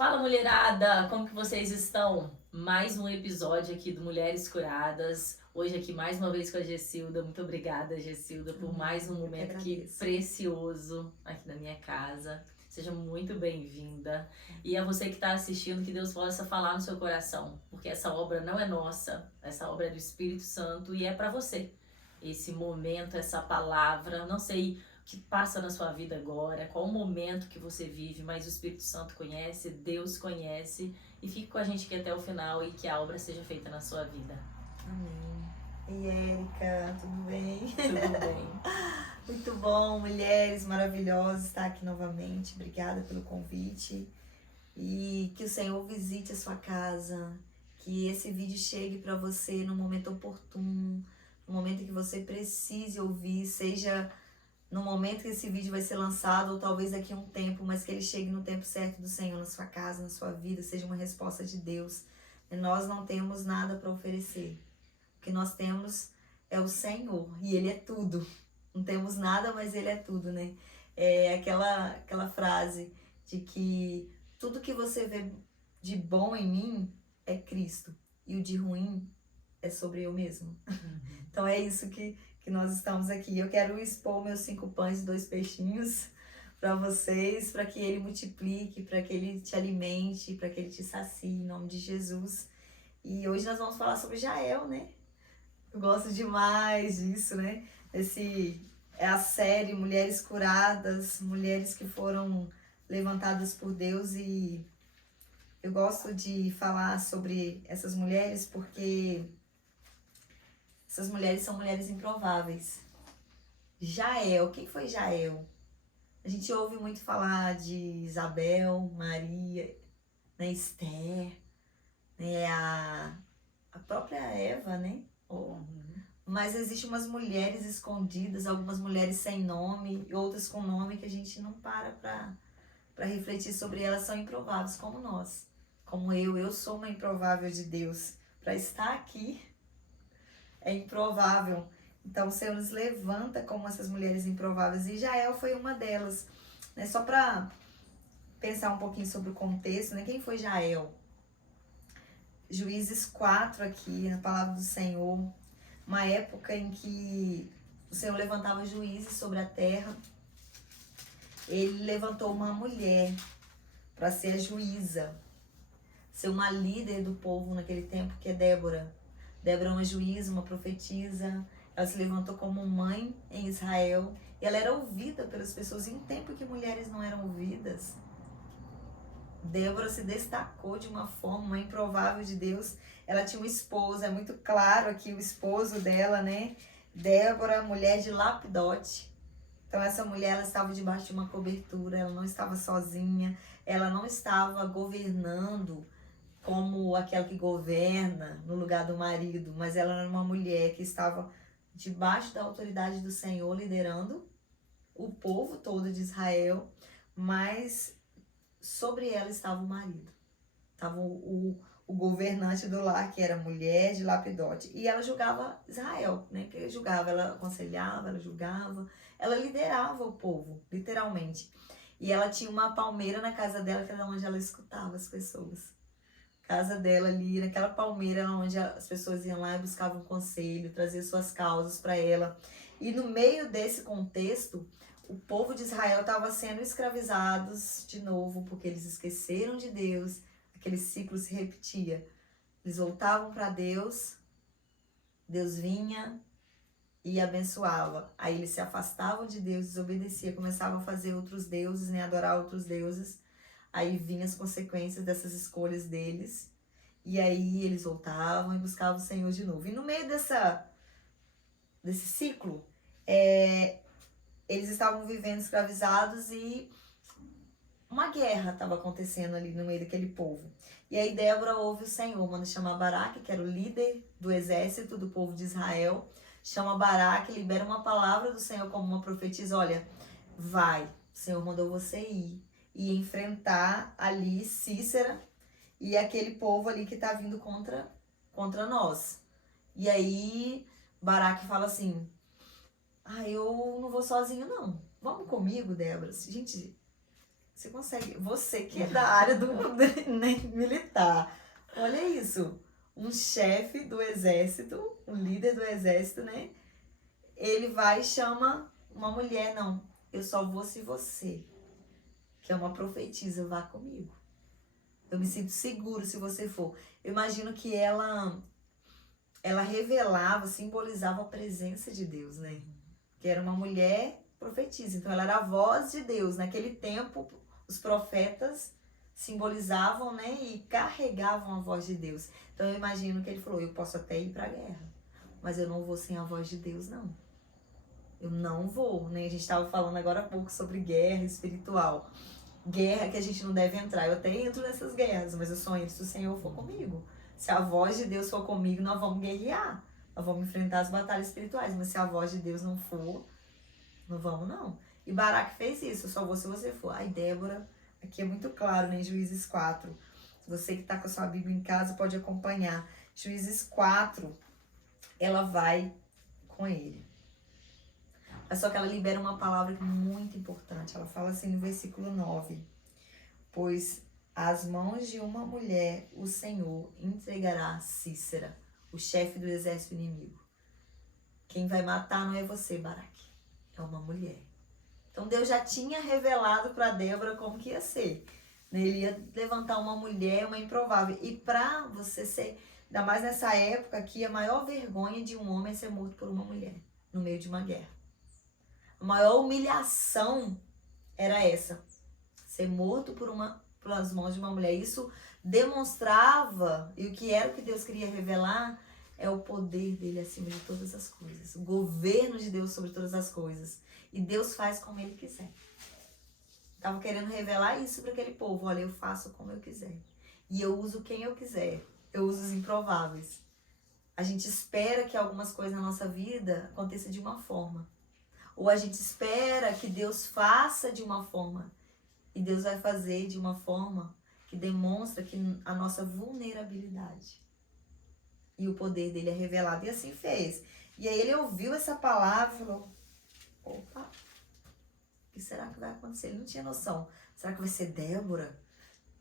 Fala, mulherada, como que vocês estão? Mais um episódio aqui do Mulheres Curadas. Hoje aqui mais uma vez com a Gessilda. Muito obrigada, Gessilda, por mais um Eu que momento aqui agradeço. precioso aqui na minha casa. Seja muito bem-vinda. E a você que está assistindo, que Deus possa falar no seu coração, porque essa obra não é nossa, essa obra é do Espírito Santo e é para você. Esse momento, essa palavra, não sei que passa na sua vida agora, qual o momento que você vive, mas o Espírito Santo conhece, Deus conhece, e fique com a gente aqui até o final e que a obra seja feita na sua vida. Amém. E Érica, tudo bem? Tudo bem? Muito bom, mulheres maravilhosas, estar aqui novamente. Obrigada pelo convite. E que o Senhor visite a sua casa, que esse vídeo chegue para você no momento oportuno, no momento que você precise ouvir, seja no momento que esse vídeo vai ser lançado ou talvez daqui a um tempo, mas que ele chegue no tempo certo do Senhor na sua casa, na sua vida, seja uma resposta de Deus. E nós não temos nada para oferecer. O que nós temos é o Senhor e Ele é tudo. Não temos nada, mas Ele é tudo, né? É aquela frase de que tudo que você vê de bom em mim é Cristo e o de ruim é sobre eu mesmo. Então é isso que nós estamos aqui. Eu quero expor meus 5 pães e 2 peixinhos para vocês, para que Ele multiplique, para que Ele te alimente, para que Ele te sacie, em nome de Jesus. E hoje nós vamos falar sobre Jael, né? Eu gosto demais disso, né? É a série Mulheres Curadas, mulheres que foram levantadas por Deus, e eu gosto de falar sobre essas mulheres porque essas mulheres são mulheres improváveis. Jael, quem foi Jael? A gente ouve muito falar de Isabel, Maria, né, Esther, né, a própria Eva, né? Mas existem umas mulheres escondidas, algumas mulheres sem nome e outras com nome que a gente não para refletir sobre elas, são improváveis como nós. Como eu sou uma improvável de Deus. Para estar aqui é improvável. Então o Senhor nos levanta como essas mulheres improváveis, e Jael foi uma delas. Né? Só para pensar um pouquinho sobre o contexto, né? Quem foi Jael? Juízes 4 aqui, na palavra do Senhor, uma época em que o Senhor levantava juízes sobre a terra. Ele levantou uma mulher para ser a juíza, ser uma líder do povo naquele tempo, que é Débora. Débora é uma juíza, uma profetisa. Ela se levantou como mãe em Israel e ela era ouvida pelas pessoas em um tempo que mulheres não eram ouvidas. Débora se destacou de uma forma, uma improvável de Deus. Ela tinha um esposo, é muito claro aqui o esposo dela, né? Débora, mulher de Lapidote. Então essa mulher, ela estava debaixo de uma cobertura, ela não estava sozinha, ela não estava governando como aquela que governa no lugar do marido, mas ela era uma mulher que estava debaixo da autoridade do Senhor, liderando o povo todo de Israel, mas sobre ela estava o marido, estava o governante do lar, que era mulher de Lapidote, e ela julgava Israel, né? Que julgava, ela aconselhava, ela julgava, ela liderava o povo, literalmente. E ela tinha uma palmeira na casa dela, que era onde ela escutava as pessoas. Casa dela ali, naquela palmeira onde as pessoas iam lá e buscavam conselho, traziam suas causas para ela. E no meio desse contexto, o povo de Israel estava sendo escravizados de novo, porque eles esqueceram de Deus, aquele ciclo se repetia. Eles voltavam para Deus, Deus vinha e abençoava. Aí eles se afastavam de Deus, desobedeciam, começavam a fazer outros deuses, né, adorar outros deuses. Aí vinham as consequências dessas escolhas deles. E aí eles voltavam e buscavam o Senhor de novo. E no meio desse ciclo, eles estavam vivendo escravizados e uma guerra estava acontecendo ali no meio daquele povo. E aí Débora ouve o Senhor, manda chamar Baraque, que era o líder do exército do povo de Israel. Chama Baraque, libera uma palavra do Senhor como uma profetisa. Olha, vai, o Senhor mandou você ir e enfrentar ali Cícera e aquele povo ali que está vindo contra nós. E aí Baraque fala assim: eu não vou sozinho não, vamos comigo, Débora. Gente, Você consegue, você que é da área do militar, olha isso, um chefe do exército, um líder do exército, né? Ele vai e chama uma mulher, não, eu só vou se você, que é uma profetisa, vá comigo. Eu me sinto seguro se você for. Eu imagino que ela revelava, simbolizava a presença de Deus, né? Que era uma mulher profetisa, então ela era a voz de Deus. Naquele tempo, os profetas simbolizavam, né, e carregavam a voz de Deus. Então eu imagino que ele falou, eu posso até ir para a guerra, mas eu não vou sem a voz de Deus, não. Eu não vou, né? A gente estava falando agora há pouco sobre guerra espiritual. Guerra que a gente não deve entrar. Eu até entro nessas guerras, mas eu só entro se o Senhor for comigo. Se a voz de Deus for comigo, nós vamos guerrear. Nós vamos enfrentar as batalhas espirituais. Mas se a voz de Deus não for, não vamos não. E Baraque fez isso, só vou se você for. Aí Débora, aqui é muito claro, né? Juízes 4. Você que está com a sua Bíblia em casa pode acompanhar. Juízes 4, ela vai com ele. Mas só que ela libera uma palavra muito importante. Ela fala assim no versículo 9. Pois às mãos de uma mulher o Senhor entregará Sísera, o chefe do exército inimigo. Quem vai matar não é você, Baraque. É uma mulher. Então Deus já tinha revelado para Débora como que ia ser. Ele ia levantar uma mulher, uma improvável. E para você ser, ainda mais nessa época aqui, a maior vergonha de um homem é ser morto por uma mulher, no meio de uma guerra. A maior humilhação era essa. Ser morto pelas mãos de uma mulher. Isso demonstrava, e o que Deus queria revelar, é o poder dele acima de todas as coisas. O governo de Deus sobre todas as coisas. E Deus faz como ele quiser. Estava querendo revelar isso para aquele povo. Olha, eu faço como eu quiser. E eu uso quem eu quiser. Eu uso os improváveis. A gente espera que algumas coisas na nossa vida aconteçam de uma forma. Ou a gente espera que Deus faça de uma forma. E Deus vai fazer de uma forma que demonstra que a nossa vulnerabilidade. E o poder dele é revelado. E assim fez. E aí ele ouviu essa palavra e falou, opa, o que será que vai acontecer? Ele não tinha noção. Será que vai ser Débora?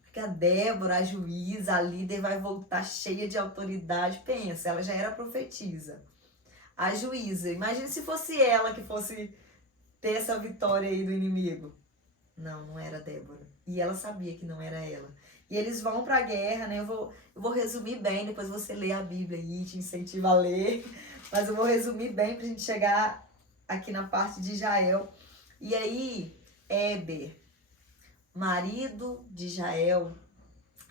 Porque a Débora, a juíza, a líder, vai voltar cheia de autoridade. Pensa, ela já era profetisa. A juíza, imagine se fosse ela que fosse ter essa vitória aí do inimigo. Não, não era Débora. E ela sabia que não era ela. E eles vão pra guerra, né? Eu vou resumir bem, depois você lê a Bíblia aí, te incentiva a ler. Mas eu vou resumir bem pra gente chegar aqui na parte de Jael. E aí, Éber, marido de Jael,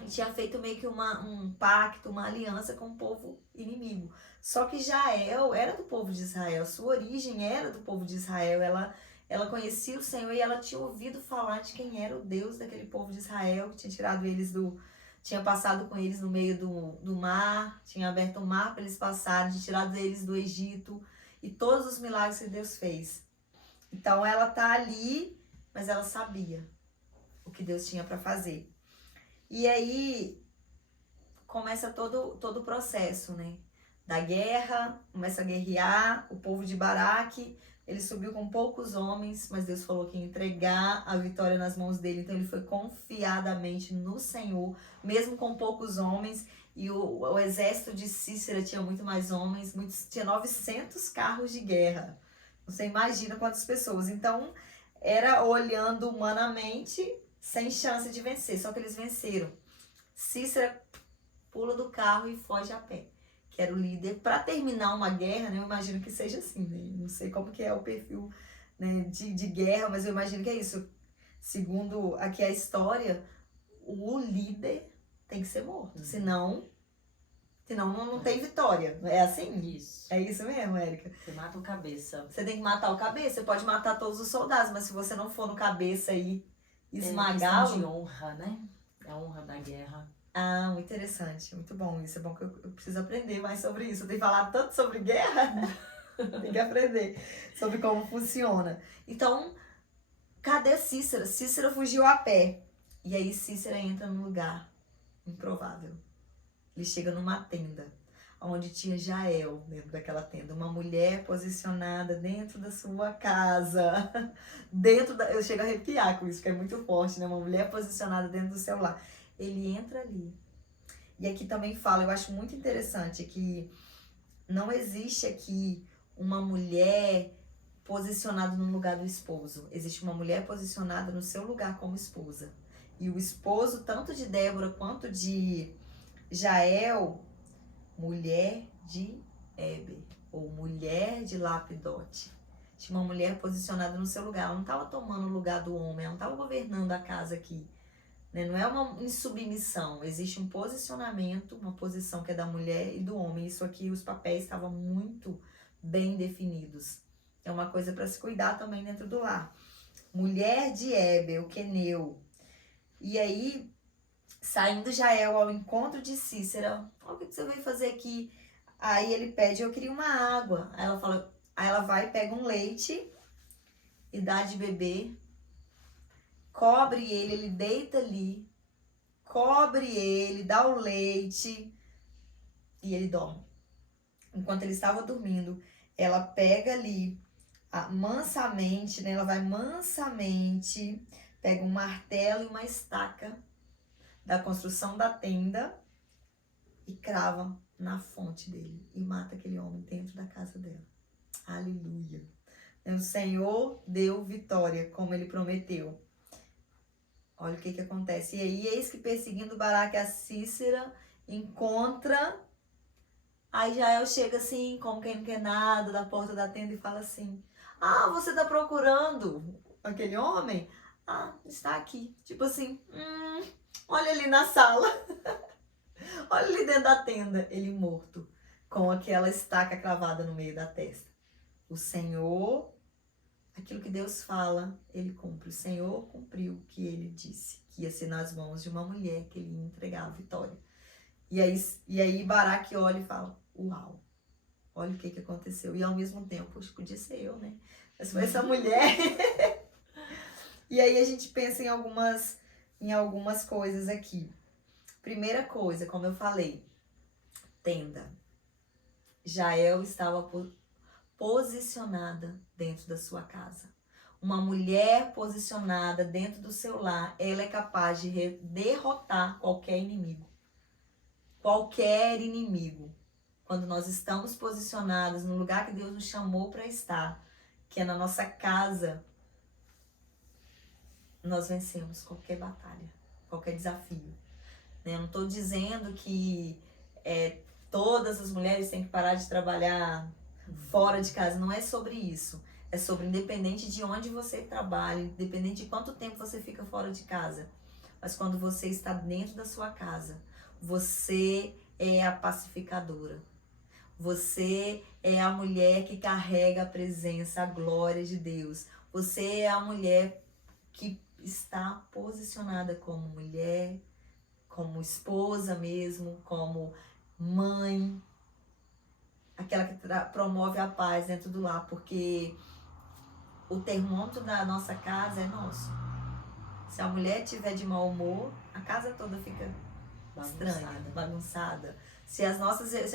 tinha feito meio que um pacto, uma aliança com o povo inimigo. Só que Jael era do povo de Israel, sua origem era do povo de Israel, ela conhecia o Senhor e ela tinha ouvido falar de quem era o Deus daquele povo de Israel, que tinha tirado eles tinha passado com eles no meio do mar, tinha aberto o mar para eles passarem, tinha tirado eles do Egito e todos os milagres que Deus fez. Então ela tá ali, mas ela sabia o que Deus tinha para fazer. E aí começa todo o processo, né? Da guerra, começa a guerrear, o povo de Baraque, ele subiu com poucos homens, mas Deus falou que ia entregar a vitória nas mãos dele, então ele foi confiadamente no Senhor, mesmo com poucos homens, e o exército de Sísera tinha muito mais homens, tinha 900 carros de guerra, você imagina quantas pessoas, então era olhando humanamente, sem chance de vencer, só que eles venceram. Sísera pula do carro e foge a pé, que era o líder. Para terminar uma guerra, né, eu imagino que seja assim, né? Não sei como que é o perfil, né, de guerra, mas eu imagino que é isso. Segundo aqui a história, o líder tem que ser morto, senão não tem vitória. É assim? Isso. É isso mesmo, Érica? Você mata o cabeça. Você tem que matar o cabeça, você pode matar todos os soldados, mas se você não for no cabeça aí esmagá-lo... É de honra, né? É a honra da guerra. Ah, muito interessante, muito bom. Isso é bom que eu preciso aprender mais sobre isso. Eu tenho falado tanto sobre guerra, tem que aprender sobre como funciona. Então, cadê Sísera? Sísera fugiu a pé. E aí Sísera entra num lugar improvável. Ele chega numa tenda. onde tinha Jael dentro daquela tenda, uma mulher posicionada dentro da sua casa, eu chego a arrepiar com isso, que é muito forte, né? Uma mulher posicionada dentro do seu lar. Ele entra ali. E aqui também fala, eu acho muito interessante que não existe aqui uma mulher posicionada no lugar do esposo. Existe uma mulher posicionada no seu lugar como esposa. E o esposo, tanto de Débora quanto de Jael, mulher de Eber, ou mulher de Lapidote. Tinha uma mulher posicionada no seu lugar. Ela não estava tomando o lugar do homem, ela não estava governando a casa aqui. Né? Não é uma insubmissão, existe um posicionamento, uma posição que é da mulher e do homem. Isso aqui, os papéis estavam muito bem definidos. É uma coisa para se cuidar também dentro do lar. Mulher de Eber, o queneu. E aí, saindo Jael ao encontro de Cícera, o que você veio fazer aqui? Aí ele pede, eu queria uma água. Aí ela vai e pega um leite e dá de beber. Cobre ele deita ali, cobre ele, dá o leite e ele dorme. Enquanto ele estava dormindo, ela pega ali, mansamente, né? Ela vai mansamente, pega um martelo e uma estaca da construção da tenda e crava na fonte dele e mata aquele homem dentro da casa dela. Aleluia! O Senhor deu vitória, como ele prometeu. Olha o que acontece. E aí, eis que perseguindo Baraque a Cícera, encontra. Aí Jael chega assim, como quem não quer nada, da porta da tenda e fala assim: ah, você tá procurando aquele homem? Ah, está aqui. Tipo assim, olha ali na sala. Olha ali dentro da tenda, ele morto, com aquela estaca cravada no meio da testa. O Senhor, aquilo que Deus fala, ele cumpre. O Senhor cumpriu o que ele disse, que ia ser nas mãos de uma mulher que ele ia entregar a vitória. E aí Baraque olha e fala: uau, olha o que aconteceu. E ao mesmo tempo, poxa, podia ser eu, né? Mas foi essa mulher. E aí a gente pensa em algumas coisas aqui. Primeira coisa, como eu falei, tenda. Jael estava posicionada dentro da sua casa. Uma mulher posicionada dentro do seu lar, ela é capaz de derrotar qualquer inimigo. Qualquer inimigo. Quando nós estamos posicionados no lugar que Deus nos chamou para estar, que é na nossa casa, nós vencemos qualquer batalha, qualquer desafio. Eu não estou dizendo que todas as mulheres têm que parar de trabalhar fora de casa. Não é sobre isso. É sobre, independente de onde você trabalha, independente de quanto tempo você fica fora de casa. Mas quando você está dentro da sua casa, você é a pacificadora. Você é a mulher que carrega a presença, a glória de Deus. Você é a mulher que está posicionada como mulher, como esposa mesmo, como mãe, aquela que promove a paz dentro do lar, porque o termômetro da nossa casa é nosso. Se a mulher tiver de mau humor, a casa toda fica estranha, bagunçada. Se a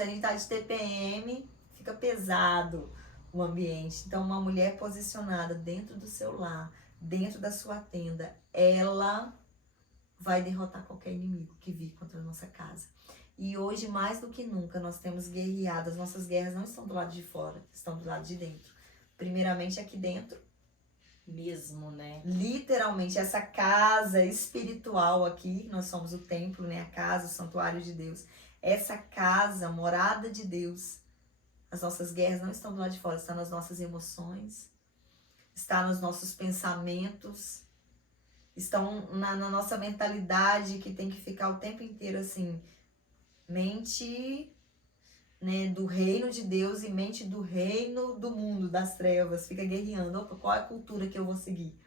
gente tá de TPM, fica pesado o ambiente. Então, uma mulher posicionada dentro do seu lar, dentro da sua tenda, ela vai derrotar qualquer inimigo que vir contra a nossa casa. E hoje, mais do que nunca, nós temos guerreado. As nossas guerras não estão do lado de fora, estão do lado de dentro. Primeiramente aqui dentro. Mesmo, né? Literalmente, essa casa espiritual aqui, nós somos o templo, né? A casa, o santuário de Deus. Essa casa, morada de Deus. As nossas guerras não estão do lado de fora, estão nas nossas emoções, está nos nossos pensamentos, estão na nossa mentalidade, que tem que ficar o tempo inteiro assim, mente, né, do reino de Deus e mente do reino do mundo, das trevas, fica guerreando. Opa, qual é a cultura que eu vou seguir?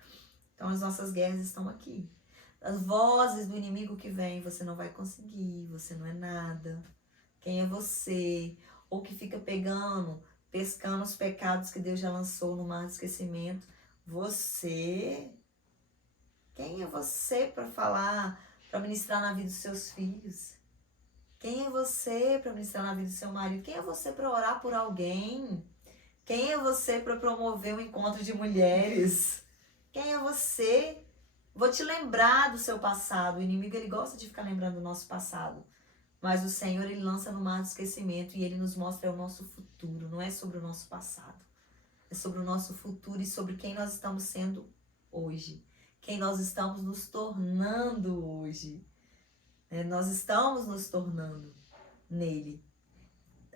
Então as nossas guerras estão aqui. As vozes do inimigo que vem, você não vai conseguir, você não é nada, quem é você? Ou que fica pescando os pecados que Deus já lançou no mar de esquecimento. Você, quem é você para falar, para ministrar na vida dos seus filhos? Quem é você para ministrar na vida do seu marido? Quem é você para orar por alguém? Quem é você para promover um encontro de mulheres? Quem é você? Vou te lembrar do seu passado. O inimigo, ele gosta de ficar lembrando do nosso passado. Mas o Senhor, ele lança no mar do esquecimento e ele nos mostra o nosso futuro. Não é sobre o nosso passado. É sobre o nosso futuro e sobre quem nós estamos sendo hoje. Quem nós estamos nos tornando hoje. Nós estamos nos tornando nele.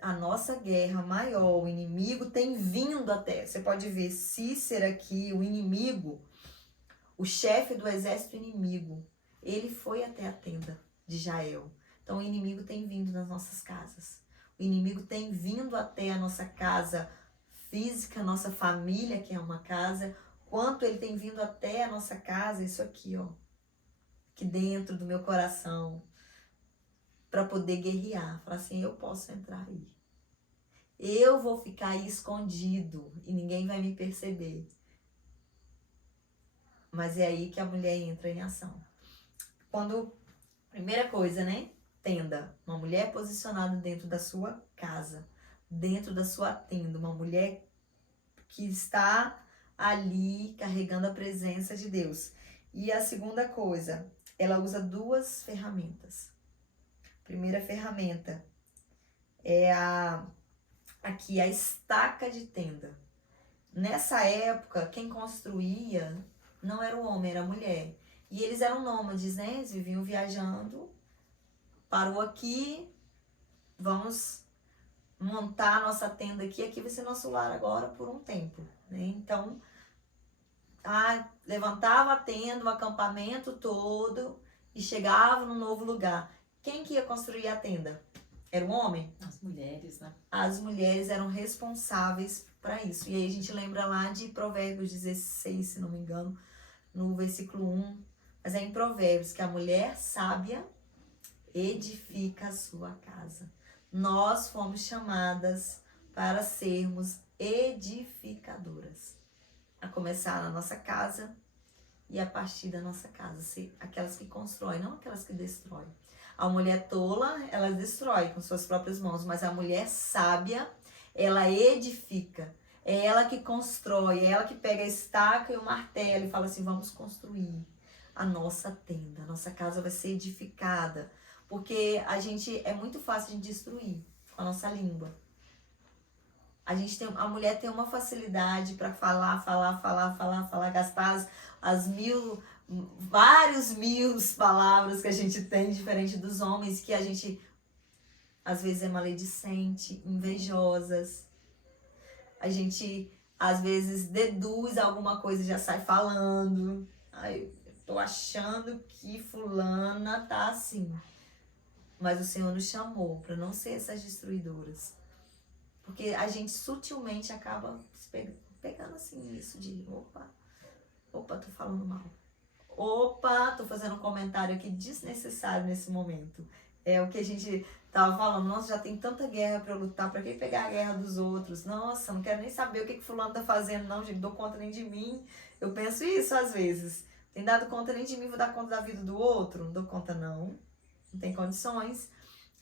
A nossa guerra maior, o inimigo tem vindo até. Você pode ver Cícera aqui, o inimigo, o chefe do exército inimigo, ele foi até a tenda de Jael. Então o inimigo tem vindo nas nossas casas. O inimigo tem vindo até a nossa casa física, a nossa família, que é uma casa. Quanto ele tem vindo até a nossa casa, isso aqui, ó. Aqui dentro do meu coração. Para poder guerrear. Falar assim, eu posso entrar aí. Eu vou ficar aí escondido e ninguém vai me perceber. Mas é aí que a mulher entra em ação. Primeira coisa, né? Tenda. Uma mulher posicionada dentro da sua casa. Dentro da sua tenda. Uma mulher que está ali carregando a presença de Deus. E a segunda coisa, ela usa 2 ferramentas. Primeira ferramenta é aqui a estaca de tenda. Nessa época, quem construía não era o homem, era a mulher. E eles eram nômades, né? Eles viviam viajando. Parou aqui, vamos montar a nossa tenda aqui. Aqui vai ser nosso lar agora por um tempo, né? Então, levantava a tenda, o acampamento todo e chegava num novo lugar. Quem que ia construir a tenda? Era o homem? As mulheres, né? As mulheres eram responsáveis para isso. E aí a gente lembra lá de Provérbios 16, se não me engano, no versículo 1. Mas é em Provérbios que a mulher sábia edifica a sua casa. Nós fomos chamadas para sermos edificadoras. A começar na nossa casa e a partir da nossa casa. Ser aquelas que constroem, não aquelas que destroem. A mulher tola, ela destrói com suas próprias mãos, mas a mulher sábia, ela edifica. É ela que constrói, é ela que pega a estaca e o martelo e fala assim, vamos construir a nossa tenda, a nossa casa vai ser edificada. Porque é muito fácil de destruir com a nossa língua. A mulher tem uma facilidade para falar, gastar vários mil palavras que a gente tem, diferente dos homens, que a gente, às vezes, é maledicente, invejosas. A gente, às vezes, deduz alguma coisa e já sai falando. Ai, eu tô achando que fulana tá assim. Mas o Senhor nos chamou para não ser essas destruidoras. Porque a gente sutilmente acaba pegando assim isso de opa, tô falando mal. Opa, tô fazendo um comentário aqui desnecessário nesse momento. É o que a gente tava falando. Nossa, já tem tanta guerra para eu lutar. Para que pegar a guerra dos outros? Nossa, não quero nem saber o que fulano tá fazendo, não, gente. Dou conta nem de mim. Eu penso isso às vezes. Tem dado conta nem de mim, vou dar conta da vida do outro? Não dou conta, não. Não tem condições.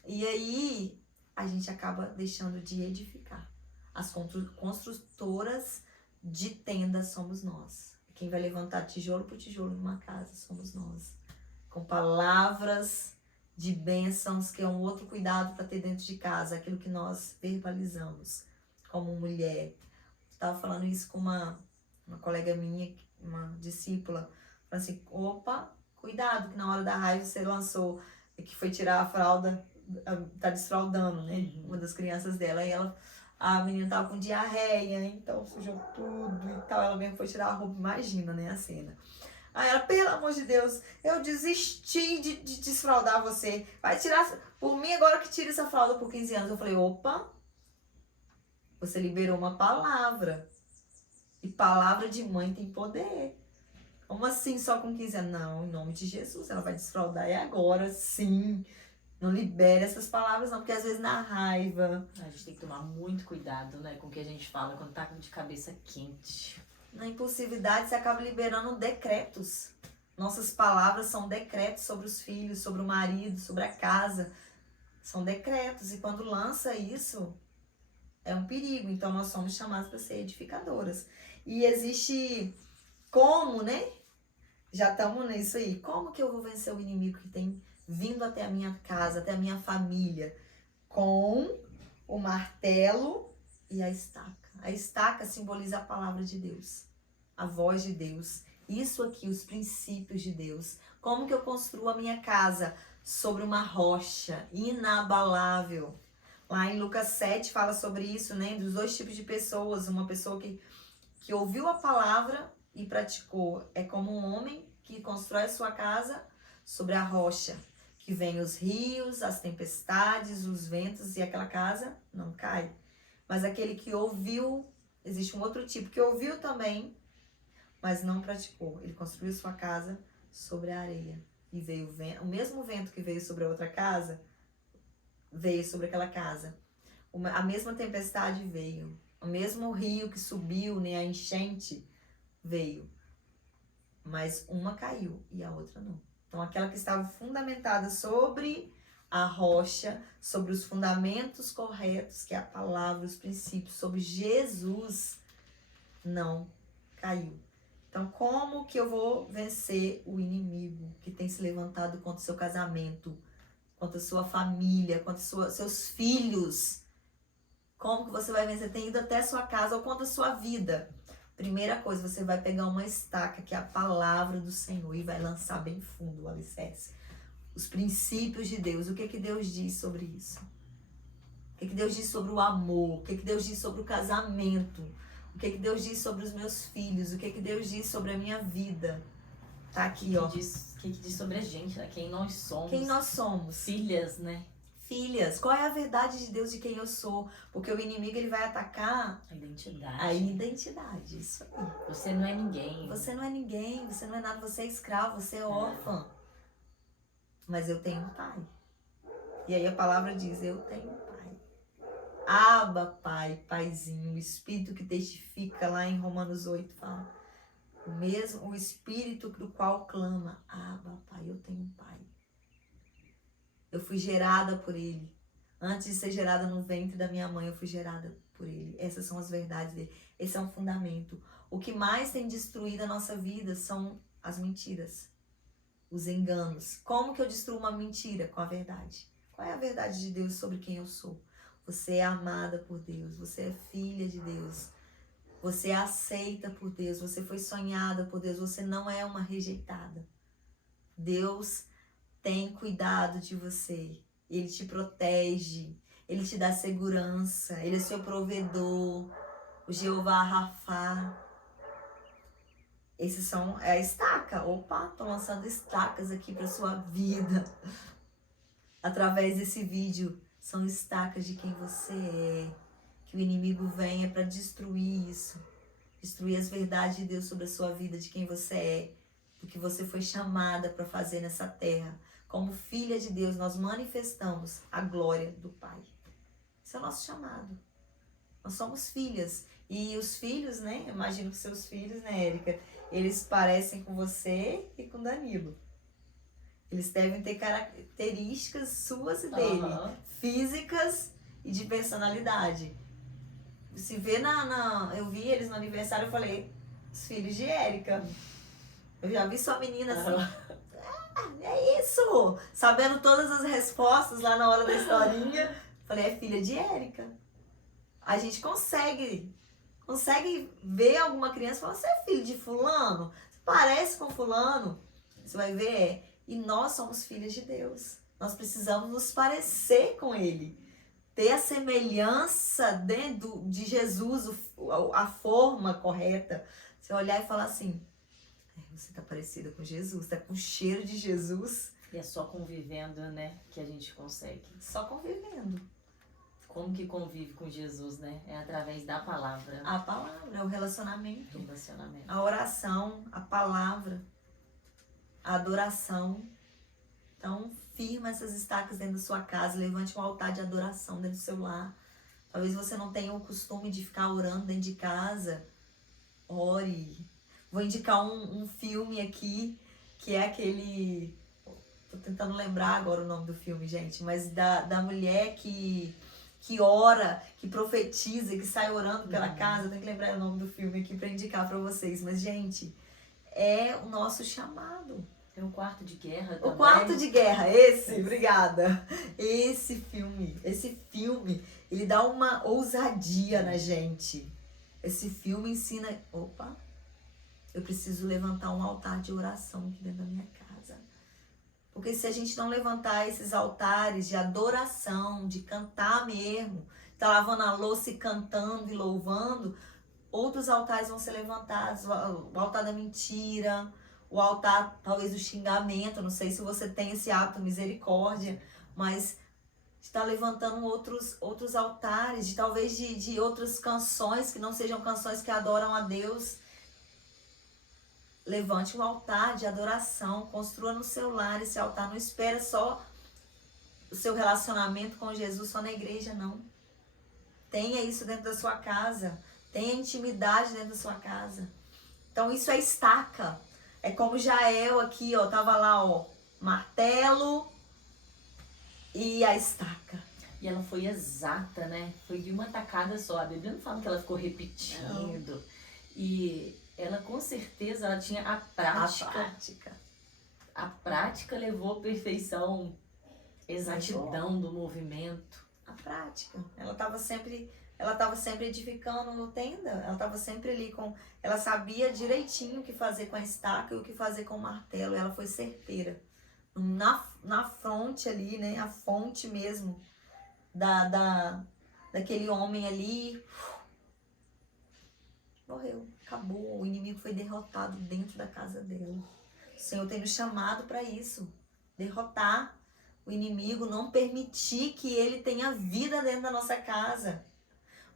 E aí, a gente acaba deixando de edificar. As construtoras de tendas somos nós. Quem vai levantar tijolo por tijolo numa casa somos nós. Com palavras de bênçãos, que é um outro cuidado para ter dentro de casa. Aquilo que nós verbalizamos como mulher. Estava falando isso com uma colega minha, uma discípula. Falando assim, opa, cuidado que na hora da raiva você lançou, que foi tirar a fralda, tá desfraldando, né? Uma das crianças dela. E a menina tava com diarreia, então sujou tudo e tal. Ela mesmo foi tirar a roupa, imagina, né, a cena. Aí ela, pelo amor de Deus, eu desisti de desfraldar você. Vai tirar, por mim agora que tira essa fralda por 15 anos. Eu falei, opa, você liberou uma palavra. E palavra de mãe tem poder. Como assim só com 15 anos? Não, em nome de Jesus, ela vai desfraldar, é agora, sim. Não libere essas palavras, não, porque às vezes na raiva... A gente tem que tomar muito cuidado, né, com o que a gente fala quando tá de cabeça quente. Na impulsividade, você acaba liberando decretos. Nossas palavras são decretos sobre os filhos, sobre o marido, sobre a casa. São decretos. E quando lança isso, é um perigo. Então, nós somos chamados para ser edificadoras. E existe como, né? Já estamos nisso aí. Como que eu vou vencer o inimigo que tem vindo até a minha casa, até a minha família? Com o martelo e a estaca. A estaca simboliza a palavra de Deus, a voz de Deus. Isso aqui, os princípios de Deus. Como que eu construo a minha casa? Sobre uma rocha inabalável. Lá em Lucas 7 fala sobre isso, né? Dos dois tipos de pessoas. Uma pessoa que ouviu a palavra e praticou. É como um homem que constrói a sua casa sobre a rocha. Que vem os rios, as tempestades, os ventos e aquela casa não cai. Mas aquele que ouviu, existe um outro tipo que ouviu também, mas não praticou. Ele construiu sua casa sobre a areia. E veio o vento, o mesmo vento que veio sobre a outra casa, veio sobre aquela casa. A mesma tempestade veio. O mesmo rio que subiu, né, a enchente, veio. Mas uma caiu e a outra não. Então, aquela que estava fundamentada sobre a rocha, sobre os fundamentos corretos, que é a palavra, os princípios, sobre Jesus, não caiu. Então, como que eu vou vencer o inimigo que tem se levantado contra o seu casamento, contra a sua família, contra seus filhos? Como que você vai vencer? Tem ido até a sua casa ou contra a sua vida? Primeira coisa, você vai pegar uma estaca, que é a palavra do Senhor, e vai lançar bem fundo o alicerce. Os princípios de Deus. O que Deus diz sobre isso? O que Deus diz sobre o amor? O que Deus diz sobre o casamento? O que Deus diz sobre os meus filhos? O que Deus diz sobre a minha vida? Tá aqui, ó. O que diz sobre a gente, né? Quem nós somos. Quem nós somos. Filhas, né? Filhas. Qual é a verdade de Deus de quem eu sou? Porque o inimigo, ele vai atacar a identidade. A identidade, isso aí. Você não é ninguém. Você não é ninguém, você não é nada, você é escravo, você é órfã. Mas eu tenho um pai. E aí a palavra diz, eu tenho um pai. Abba, pai, paizinho, o espírito que testifica lá em Romanos 8 fala. O espírito do qual clama, Abba, pai, eu tenho um pai. Eu fui gerada por ele. Antes de ser gerada no ventre da minha mãe, eu fui gerada por ele. Essas são as verdades dele. Esse é um fundamento. O que mais tem destruído a nossa vida são as mentiras, os enganos. Como que eu destruo uma mentira? Com a verdade. Qual é a verdade de Deus sobre quem eu sou? Você é amada por Deus, você é filha de Deus, você é aceita por Deus, você foi sonhada por Deus, você não é uma rejeitada. Deus tem cuidado de você, Ele te protege, Ele te dá segurança, Ele é seu provedor, o Jeová Rafá. Esses são a estaca. Opa, tô lançando estacas aqui para sua vida. Através desse vídeo, são estacas de quem você é. Que o inimigo venha para destruir isso. Destruir as verdades de Deus sobre a sua vida, de quem você é. Do que você foi chamada para fazer nessa terra. Como filha de Deus, nós manifestamos a glória do Pai. Esse é o nosso chamado. Nós somos filhas. E os filhos, né? Imagino que seus filhos, né, Érica? Eles parecem com você e com Danilo. Eles devem ter características suas e dele. Físicas e de personalidade. Se vê eu vi eles no aniversário, eu falei, os filhos de Érica. Eu já vi sua menina assim. É isso! Sabendo todas as respostas lá na hora da historinha. Falei, é filha de Érica. A gente consegue ver alguma criança e falar, você é filho de fulano? Você parece com fulano? Você vai ver, E nós somos filhas de Deus. Nós precisamos nos parecer com Ele. Ter a semelhança dentro de Jesus, a forma correta. Você olhar e falar assim, você tá parecida com Jesus, tá com o cheiro de Jesus. E é só convivendo, né, que a gente consegue. Só convivendo. Como que convive com Jesus, né? É através da palavra. A palavra, o relacionamento. Relacionamento. A oração, a palavra, a adoração. Então, firma essas estacas dentro da sua casa, levante um altar de adoração dentro do seu lar. Talvez você não tenha o costume de ficar orando dentro de casa. Ore. Vou indicar um filme aqui, que é aquele Tô tentando lembrar agora o nome do filme, gente, mas da mulher que ora, que profetiza, que sai orando pela casa. Eu tenho que lembrar o nome do filme aqui para indicar para vocês. Mas, gente, é o nosso chamado. Tem o Quarto de Guerra também. O Quarto de Guerra, esse, obrigada. Esse filme, ele dá uma ousadia na gente. Esse filme ensina, opa, eu preciso levantar um altar de oração aqui dentro da minha casa. Porque se a gente não levantar esses altares de adoração, de cantar mesmo, tá lavando a louça e cantando e louvando, outros altares vão ser levantados, o altar da mentira, o altar talvez do xingamento, não sei se você tem esse hábito, misericórdia, mas está levantando outros altares, talvez de outras canções que não sejam canções que adoram a Deus. Levante um altar de adoração, construa no seu lar esse altar, não espera só o seu relacionamento com Jesus só na igreja, não. Tenha isso dentro da sua casa, tenha intimidade dentro da sua casa. Então isso é estaca. É como Jael aqui, ó, tava lá, ó, martelo e a estaca. E ela foi exata, né? Foi de uma tacada só. A Bíblia não fala que ela ficou repetindo. Não. E ela com certeza ela tinha a prática. A prática levou à perfeição, exatidão do movimento. A prática. Ela estava sempre edificando tenda. Ela estava sempre ali ela sabia direitinho o que fazer com a estaca e o que fazer com o martelo. Ela foi certeira. Na fronte ali, né? A fonte mesmo daquele homem ali. Morreu. Acabou. O inimigo foi derrotado dentro da casa dela. O Senhor tem nos chamado para isso. Derrotar o inimigo, não permitir que ele tenha vida dentro da nossa casa.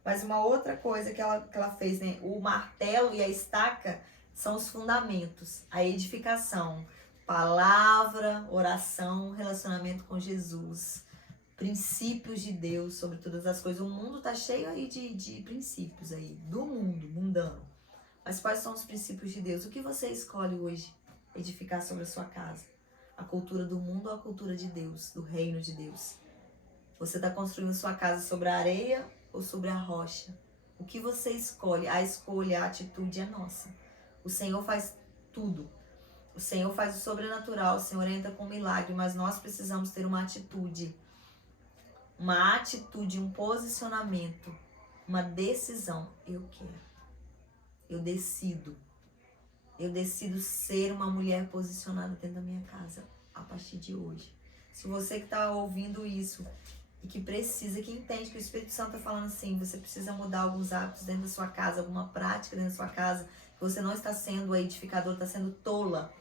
Mas uma outra coisa que ela fez, né? O martelo e a estaca são os fundamentos, a edificação, palavra, oração, relacionamento com Jesus, princípios de Deus sobre todas as coisas. O mundo tá cheio aí de princípios aí, do mundo, mundano. Mas quais são os princípios de Deus? O que você escolhe hoje edificar sobre a sua casa? A cultura do mundo ou a cultura de Deus, do reino de Deus? Você está construindo sua casa sobre a areia ou sobre a rocha? O que você escolhe? A escolha, a atitude é nossa. O Senhor faz tudo. O Senhor faz o sobrenatural, o Senhor entra com milagre, mas nós precisamos ter uma atitude, um posicionamento, uma decisão. Eu quero. Eu decido ser uma mulher posicionada dentro da minha casa a partir de hoje. Se você que está ouvindo isso e que precisa, que entende que o Espírito Santo está falando assim, você precisa mudar alguns hábitos dentro da sua casa, alguma prática dentro da sua casa, que você não está sendo edificador, está sendo tola,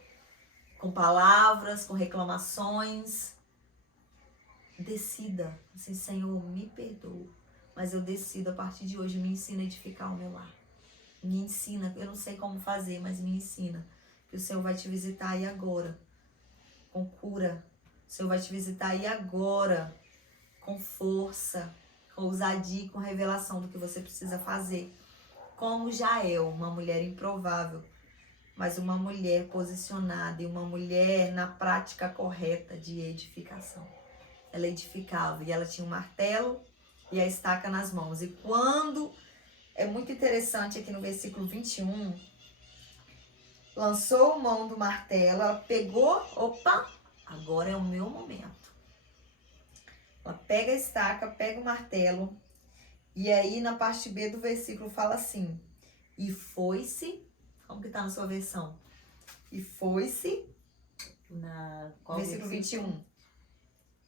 com palavras, com reclamações. Decida, assim, Senhor, me perdoa, mas eu decido a partir de hoje, me ensina a edificar o meu lar. Me ensina, eu não sei como fazer, mas me ensina. Que o Senhor vai te visitar aí agora, com cura. O Senhor vai te visitar aí agora, com força, com ousadia, com revelação do que você precisa fazer. Como Jael, uma mulher improvável, mas uma mulher posicionada e uma mulher na prática correta de edificação. Ela edificava e ela tinha um martelo e a estaca nas mãos. E quando... É muito interessante aqui no versículo 21. Lançou mão do martelo, ela pegou, opa, agora é o meu momento. Ela pega a estaca, pega o martelo, e aí na parte B do versículo fala assim, e foi-se, como que tá na sua versão? E foi-se, versículo 21.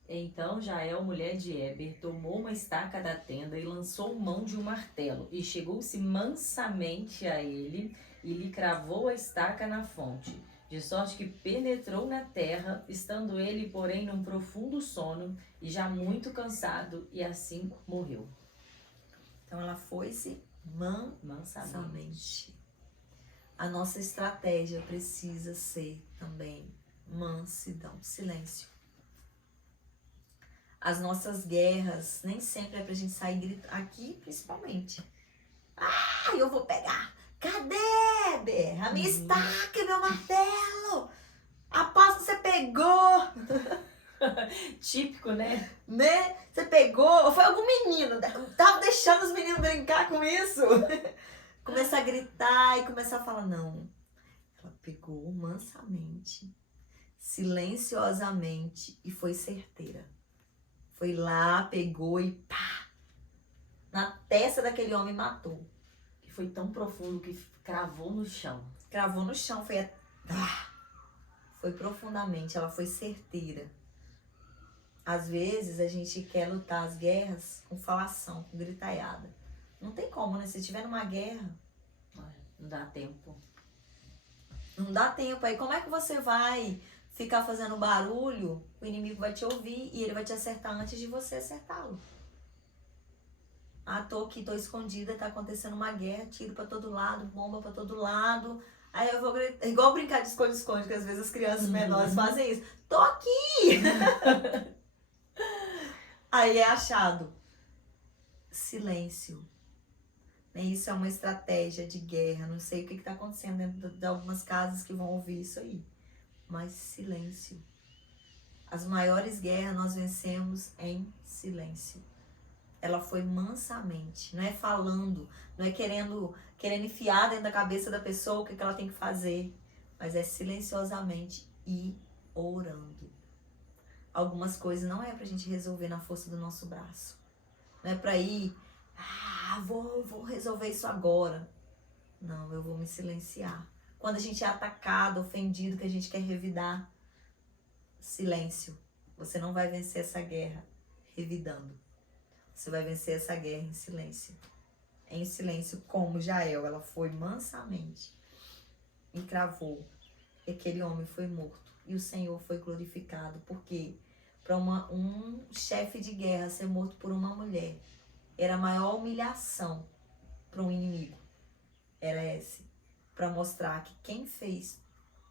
Então Jael, mulher de Heber, tomou uma estaca da tenda e lançou mão de um martelo, e chegou-se mansamente a ele, e lhe cravou a estaca na fonte, de sorte que penetrou na terra, estando ele, porém, num profundo sono, e já muito cansado, e assim morreu. Então ela foi-se mansamente. A nossa estratégia precisa ser também mansidão, silêncio. As nossas guerras nem sempre é pra gente sair gritando, aqui principalmente. Ah, eu vou pegar. Cadê, Ber? A minha estaca, meu martelo. Após você pegar. pegou! Típico, né? Né? Você pegou? Ou foi algum menino? Tava deixando os meninos brincar com isso? Começar a gritar e começar a falar, não. Ela pegou mansamente, silenciosamente e foi certeira. Foi lá, pegou e pá! Na testa daquele homem matou. Que foi tão profundo que cravou no chão. Cravou no chão, foi profundamente, ela foi certeira. Às vezes a gente quer lutar as guerras com falação, com gritaiada. Não tem como, né? Se estiver numa guerra, Não dá tempo. não dá tempo. Aí como é que você vai ficar fazendo barulho? O inimigo vai te ouvir e ele vai te acertar antes de você acertá-lo. Ah, tô aqui, tô escondida, tá acontecendo uma guerra, tiro pra todo lado, bomba pra todo lado. Aí eu vou gritar, igual brincar de esconde-esconde, que às vezes as crianças menores fazem isso. Tô aqui! Aí é achado. Silêncio. Isso é uma estratégia de guerra. Não sei o que está acontecendo dentro de algumas casas que vão ouvir isso aí. Mas silêncio. As maiores guerras nós vencemos em silêncio. Ela foi mansamente. Não é falando. Não é querendo enfiar dentro da cabeça da pessoa o que ela tem que fazer. Mas é silenciosamente e orando. Algumas coisas não é pra gente resolver na força do nosso braço. Não é pra ir, vou resolver isso agora. Não, eu vou me silenciar. Quando a gente é atacado, ofendido, que a gente quer revidar, silêncio. Você não vai vencer essa guerra revidando. Você vai vencer essa guerra em silêncio. Em silêncio, como Jael, ela foi mansamente e cravou. E aquele homem foi morto. E o Senhor foi glorificado. Porque para um chefe de guerra ser morto por uma mulher era a maior humilhação para um inimigo. Era esse. Para mostrar que quem fez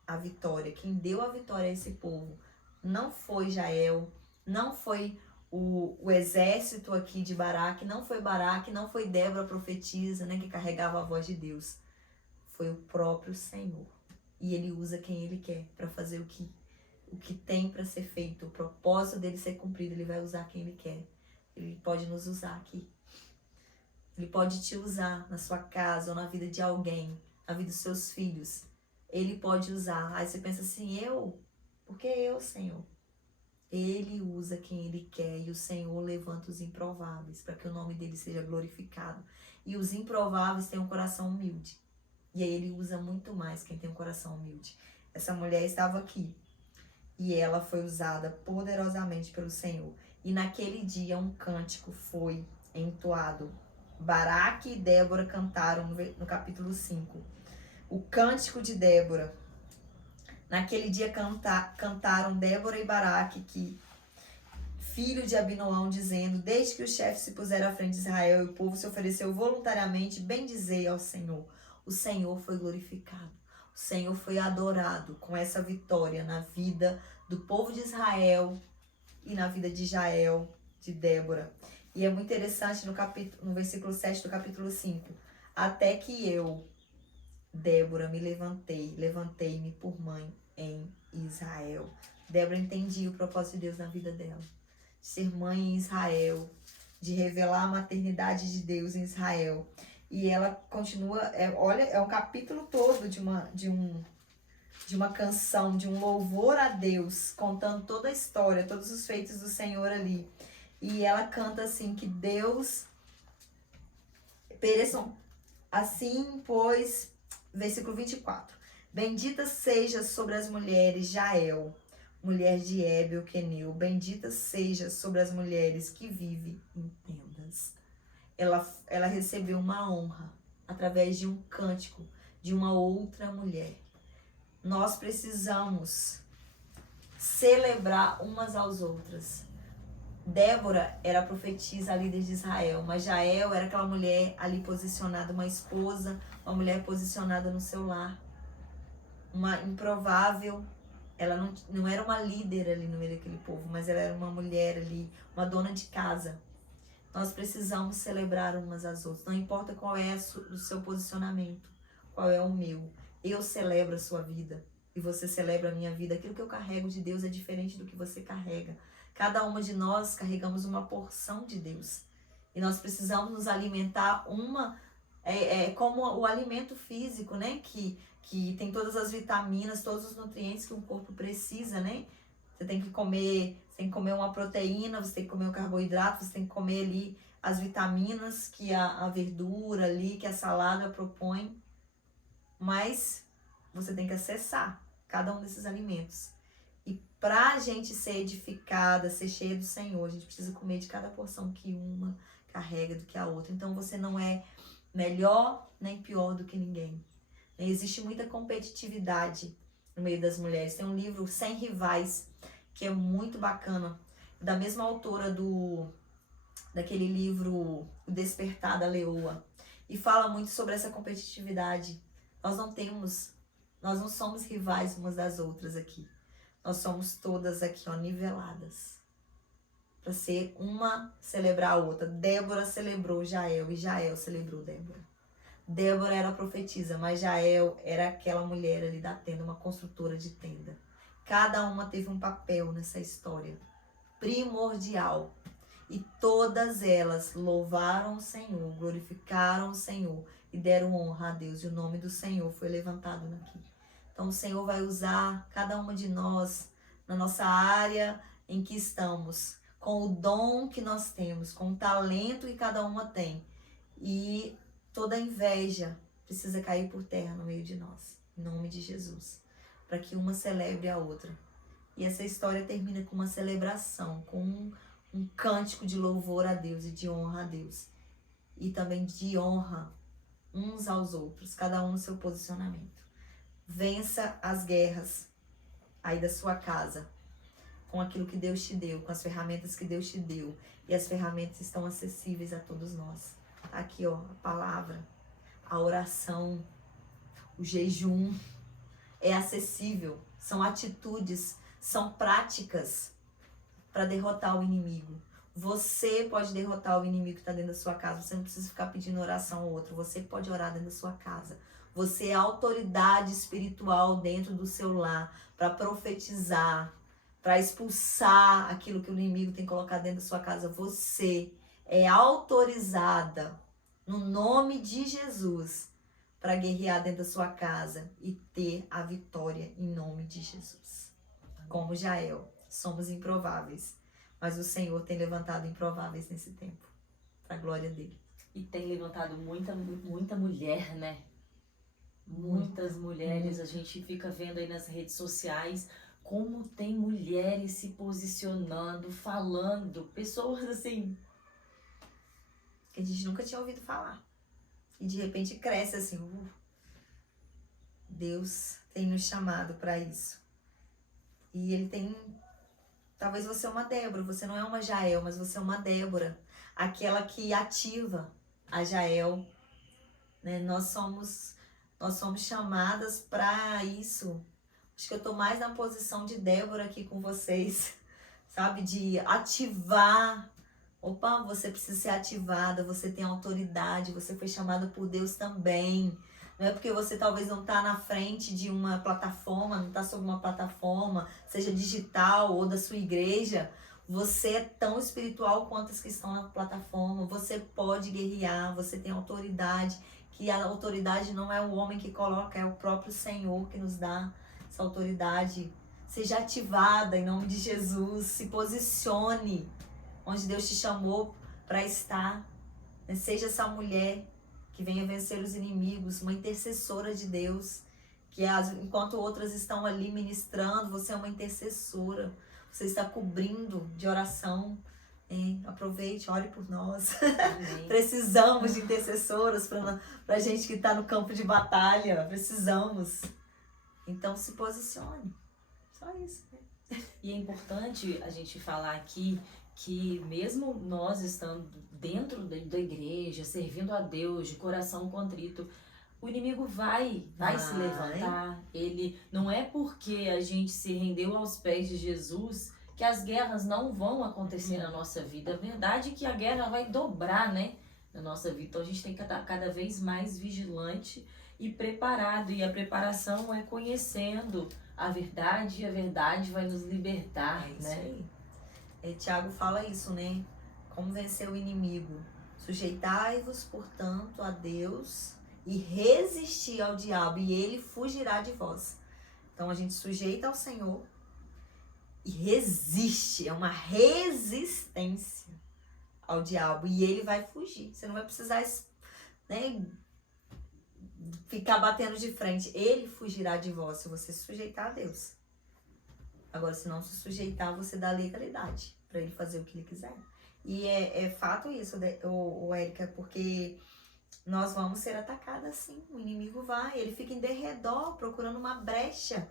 a vitória, quem deu a vitória a esse povo, não foi Jael, não foi o exército aqui de Baraque, não foi Baraque, não foi Débora profetisa, né, que carregava a voz de Deus. Foi o próprio Senhor. E ele usa quem ele quer para fazer o que tem para ser feito, o propósito dele ser cumprido, ele vai usar quem ele quer. Ele pode nos usar aqui. Ele pode te usar na sua casa ou na vida de alguém, na vida dos seus filhos. Ele pode usar. Aí você pensa assim, eu? Por que eu, Senhor? Ele usa quem ele quer e o Senhor levanta os improváveis para que o nome dele seja glorificado. E os improváveis têm um coração humilde. E aí ele usa muito mais quem tem um coração humilde. Essa mulher estava aqui. E ela foi usada poderosamente pelo Senhor. E naquele dia um cântico foi entoado. Baraque e Débora cantaram no capítulo 5. O cântico de Débora. Naquele dia cantaram Débora e Baraque, filho de Abinoão, dizendo: desde que os chefes se puseram à frente de Israel e o povo se ofereceu voluntariamente, bendizei ao Senhor. O Senhor foi glorificado. O Senhor foi adorado com essa vitória na vida do povo de Israel e na vida de Jael, de Débora. E é muito interessante no versículo 7 do capítulo 5. Até que eu, Débora, levantei-me por mãe em Israel. Débora entendia o propósito de Deus na vida dela. De ser mãe em Israel, de revelar a maternidade de Deus em Israel. E ela continua, é um capítulo todo de uma canção, de um louvor a Deus, contando toda a história, todos os feitos do Senhor ali. E ela canta assim, que Deus pereçam assim, pois, versículo 24. Bendita seja sobre as mulheres Jael, mulher de Ébel, Queneu. Bendita seja sobre as mulheres que vivem em tendas. Ela recebeu uma honra através de um cântico de uma outra mulher. Nós precisamos celebrar umas às outras. Débora era a profetisa, líder de Israel, mas Jael era aquela mulher ali posicionada, uma esposa, uma mulher posicionada no seu lar. Uma improvável, ela não era uma líder ali no meio daquele povo, mas ela era uma mulher ali, uma dona de casa. Nós precisamos celebrar umas às outras. Não importa qual é o seu posicionamento, qual é o meu. Eu celebro a sua vida. e você celebra a minha vida. Aquilo que eu carrego de Deus é diferente do que você carrega. Cada uma de nós carregamos uma porção de Deus. E nós precisamos nos alimentar como o alimento físico, né? Que tem todas as vitaminas, todos os nutrientes que um corpo precisa, né? Você tem que comer uma proteína, você tem que comer o carboidrato, você tem que comer ali as vitaminas que a verdura ali, que a salada propõe. Mas você tem que acessar cada um desses alimentos. E para a gente ser edificada, ser cheia do Senhor, a gente precisa comer de cada porção que uma carrega do que a outra. Então você não é melhor nem pior do que ninguém. Existe muita competitividade no meio das mulheres. Tem um livro, 100 Rivais, que é muito bacana, da mesma autora daquele livro O Despertar da Leoa, e fala muito sobre essa competitividade. Nós não somos rivais umas das outras aqui. Nós somos todas aqui, ó, niveladas. Para ser uma celebrar a outra. Débora celebrou Jael e Jael celebrou Débora. Débora era profetisa, mas Jael era aquela mulher ali da tenda, uma construtora de tenda. Cada uma teve um papel nessa história primordial. E todas elas louvaram o Senhor, glorificaram o Senhor e deram honra a Deus. E o nome do Senhor foi levantado aqui. Então o Senhor vai usar cada uma de nós na nossa área em que estamos, com o dom que nós temos, com o talento que cada uma tem. E toda inveja precisa cair por terra no meio de nós, em nome de Jesus, para que uma celebre a outra. E essa história termina com uma celebração, com um cântico de louvor a Deus e de honra a Deus. E também de honra uns aos outros, cada um no seu posicionamento. Vença as guerras aí da sua casa, com aquilo que Deus te deu, com as ferramentas que Deus te deu. E as ferramentas estão acessíveis a todos nós. Tá aqui, ó, a palavra, a oração, o jejum é acessível. São atitudes, são práticas para derrotar o inimigo. Você pode derrotar o inimigo que está dentro da sua casa. Você não precisa ficar pedindo oração ao outro. Você pode orar dentro da sua casa. Você é autoridade espiritual dentro do seu lar para profetizar, para expulsar aquilo que o inimigo tem colocado dentro da sua casa. Você é autorizada no nome de Jesus para guerrear dentro da sua casa e ter a vitória em nome de Jesus. Como Jael, somos improváveis, mas o Senhor tem levantado improváveis nesse tempo, para a glória dele. E tem levantado muita mulher, né? Muitas mulheres, a gente fica vendo aí nas redes sociais como tem mulheres se posicionando, falando, pessoas assim que a gente nunca tinha ouvido falar. E de repente cresce assim, Deus tem nos chamado para isso. E ele tem, talvez você é uma Débora, você não é uma Jael, mas você é uma Débora, aquela que ativa a Jael, né? Nós somos chamadas para isso. Acho que eu tô mais na posição de Débora aqui com vocês, sabe? De ativar. Opa, você precisa ser ativada, você tem autoridade, você foi chamada por Deus também. Não é porque você talvez não está na frente de uma plataforma, não está sobre uma plataforma, seja digital ou da sua igreja, você é tão espiritual quanto as que estão na plataforma. Você pode guerrear, você tem autoridade, que a autoridade não é o homem que coloca, é o próprio Senhor que nos dá essa autoridade. Seja ativada em nome de Jesus, se posicione onde Deus te chamou para estar. Seja essa mulher que venha vencer os inimigos, uma intercessora de Deus, que enquanto outras estão ali ministrando, você é uma intercessora, você está cobrindo de oração. Aproveite, ore por nós. Precisamos de intercessoras para gente que está no campo de batalha, precisamos. Então se posicione, só isso. E é importante a gente falar aqui que mesmo nós estando dentro da igreja, servindo a Deus de coração contrito, o inimigo vai se levantar. Ele não é porque a gente se rendeu aos pés de Jesus que as guerras não vão acontecer na nossa vida. A verdade é que a guerra vai dobrar, né, na nossa vida. Então a gente tem que estar cada vez mais vigilante e preparado. E a preparação é conhecendo a verdade e a verdade vai nos libertar, É isso né? aí. Tiago fala isso, né? Como vencer o inimigo. Sujeitai-vos, portanto, a Deus e resisti ao diabo, e ele fugirá de vós. Então a gente sujeita ao Senhor e resiste, é uma resistência ao diabo, e ele vai fugir. Você não vai precisar, né, ficar batendo de frente. Ele fugirá de vós se você se sujeitar a Deus. Agora, se não se sujeitar, você dá legalidade para ele fazer o que ele quiser. E é fato isso, Érica, porque nós vamos ser atacadas assim. O inimigo vai, ele fica em derredor, procurando uma brecha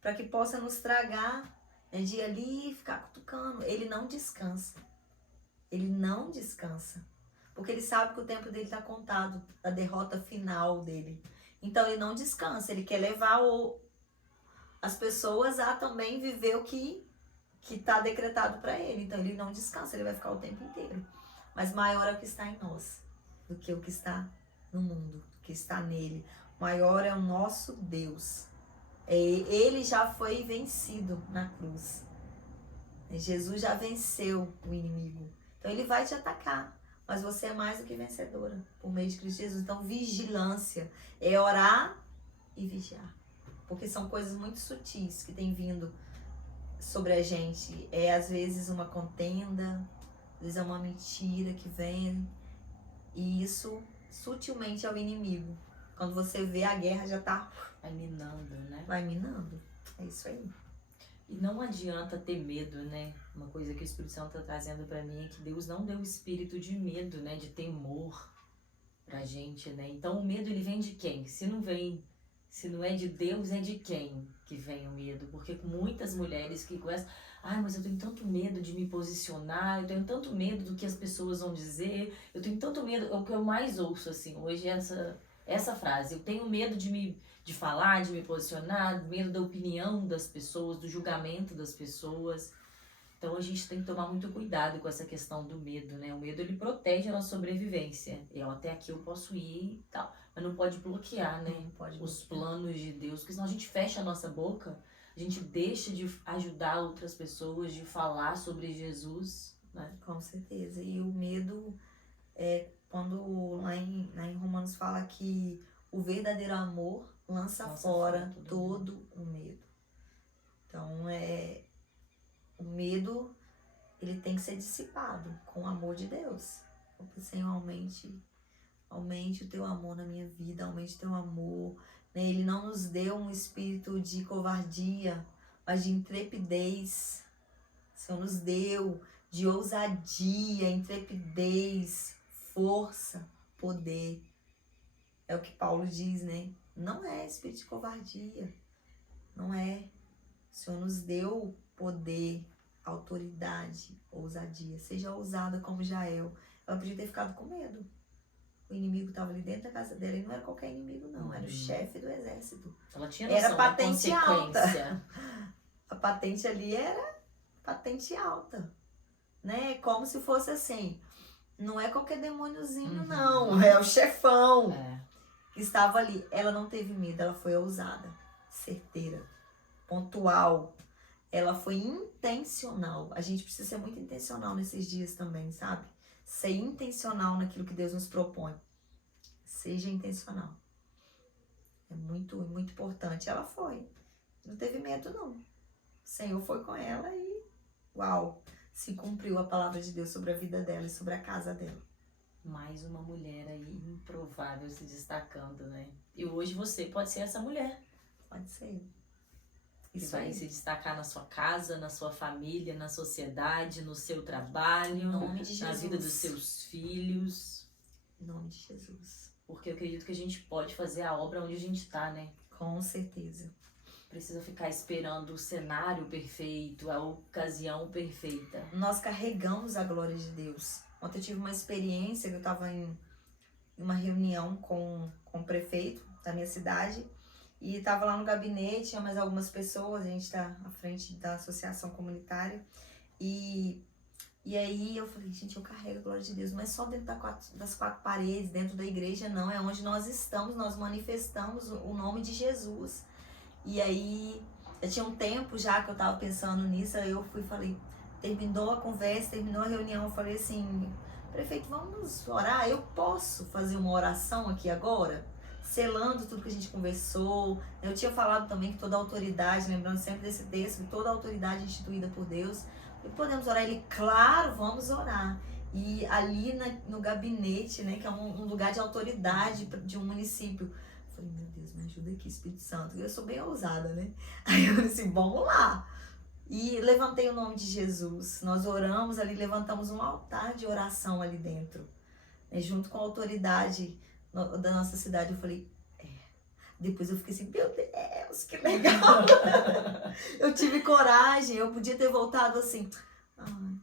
para que possa nos tragar, né, de ali ficar cutucando. Ele não descansa. Ele não descansa. Porque ele sabe que o tempo dele está contado, a derrota final dele. Então ele não descansa, ele quer levar as pessoas a também viver o que está decretado para ele. Então ele não descansa, ele vai ficar o tempo inteiro. Mas maior é o que está em nós do que o que está no mundo, o que está nele. Maior é o nosso Deus. Ele já foi vencido na cruz. Jesus já venceu o inimigo. Então ele vai te atacar. Mas você é mais do que vencedora por meio de Cristo Jesus. Então vigilância é orar e vigiar. Porque são coisas muito sutis que têm vindo sobre a gente. É às vezes uma contenda, às vezes é uma mentira que vem. E isso sutilmente é o inimigo. Quando você vê, a guerra já tá... Vai minando, né? Vai minando. É isso aí. E não adianta ter medo, né? Uma coisa que o Espírito Santo está trazendo para mim é que Deus não deu espírito de medo, né? De temor pra gente, né? Então o medo, ele vem de quem? Se não é de Deus, é de quem que vem o medo? Porque muitas mulheres que começam, mas eu tenho tanto medo de me posicionar, eu tenho tanto medo do que as pessoas vão dizer, eu tenho tanto medo, é o que eu mais ouço, assim, hoje é essa frase, eu tenho medo de falar, de me posicionar, medo da opinião das pessoas, do julgamento das pessoas. Então a gente tem que tomar muito cuidado com essa questão do medo, né? O medo, ele protege a nossa sobrevivência. Até aqui eu posso ir e tal, mas não pode bloquear, né? Não pode os bloquear. planos de Deus, porque senão a gente fecha a nossa boca, a gente deixa de ajudar outras pessoas, de falar sobre Jesus, né? Com certeza. E o medo é quando lá em Romanos fala que o verdadeiro amor lança fora todo o medo. Então o medo, ele tem que ser dissipado com o amor de Deus. Porque Senhor, aumente o teu amor na minha vida, aumente o teu amor. Ele não nos deu um espírito de covardia, mas de intrepidez. O Senhor nos deu de ousadia, intrepidez, força, poder. É o que Paulo diz, né? Não é espírito de covardia. Não é. O Senhor nos deu poder, autoridade, ousadia. Seja ousada como Jael. Ela podia ter ficado com medo. O inimigo estava ali dentro da casa dela e não era qualquer inimigo, não. Era o chefe do exército. Ela tinha noção era patente da consequência. alta. A patente ali era patente alta. Né? Como se fosse assim. Não é qualquer demôniozinho, não. É o chefão que estava ali. Ela não teve medo, ela foi ousada, certeira, pontual. Ela foi intencional. A gente precisa ser muito intencional nesses dias também, sabe? Ser intencional naquilo que Deus nos propõe. Seja intencional. É muito, muito importante. Ela foi. Não teve medo, não. O Senhor foi com ela e, uau, se cumpriu a palavra de Deus sobre a vida dela e sobre a casa dela. Mais uma mulher aí improvável se destacando, né? E hoje você pode ser essa mulher. Pode ser. Que vai se destacar na sua casa, na sua família, na sociedade, no seu trabalho, em nome de Jesus. Na vida dos seus filhos. Em nome de Jesus. Porque eu acredito que a gente pode fazer a obra onde a gente está, né? Com certeza. Precisa ficar esperando o cenário perfeito, a ocasião perfeita. Nós carregamos a glória de Deus. Ontem eu tive uma experiência que eu estava em uma reunião com o prefeito da minha cidade. E estava lá no gabinete, tinha mais algumas pessoas, a gente está à frente da associação comunitária. E aí eu falei, gente, eu carrego a glória de Deus, mas só dentro das quatro paredes, dentro da igreja não, é onde nós estamos, nós manifestamos o nome de Jesus. E aí Já tinha um tempo já que eu tava pensando nisso, aí eu fui e falei, terminou a conversa, terminou a reunião, eu falei assim, prefeito, vamos orar? Eu posso fazer uma oração aqui agora? Selando tudo que a gente conversou. Eu tinha falado também que toda autoridade, lembrando sempre desse texto, que toda autoridade instituída por Deus, e podemos orar. Ele, claro, vamos orar. E ali no gabinete, né, que é um lugar de autoridade de um município, eu falei, meu Deus, me ajuda aqui, Espírito Santo. Eu sou bem ousada, né? Aí eu falei assim, vamos lá. E levantei o nome de Jesus. Nós oramos ali, levantamos um altar de oração ali dentro, né, junto com a autoridade da nossa cidade. Eu falei, depois eu fiquei assim, meu Deus, que legal. Eu tive coragem, eu podia ter voltado assim,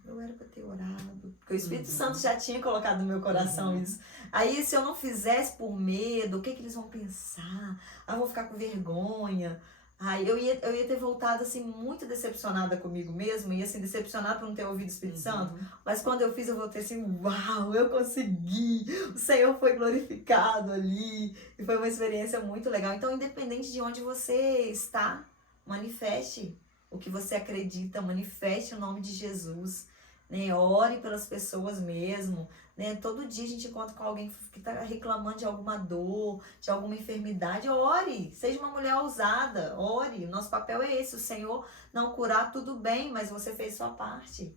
eu era pra ter orado, porque o Espírito Santo já tinha colocado no meu coração isso. Aí se eu não fizesse por medo, o que eles vão pensar? Eu vou ficar com vergonha. Aí eu ia ter voltado assim muito decepcionada comigo mesma, e assim, decepcionada por não ter ouvido o Espírito Santo. Mas quando eu fiz, eu voltei assim, uau, eu consegui, o Senhor foi glorificado ali. E foi uma experiência muito legal. Então, independente de onde você está, manifeste o que você acredita, manifeste o nome de Jesus, né? Ore pelas pessoas mesmo, né? Todo dia a gente encontra com alguém que está reclamando de alguma dor, de alguma enfermidade. Ore, seja uma mulher ousada, ore. Nosso papel é esse, o Senhor não curar, tudo bem, mas você fez sua parte.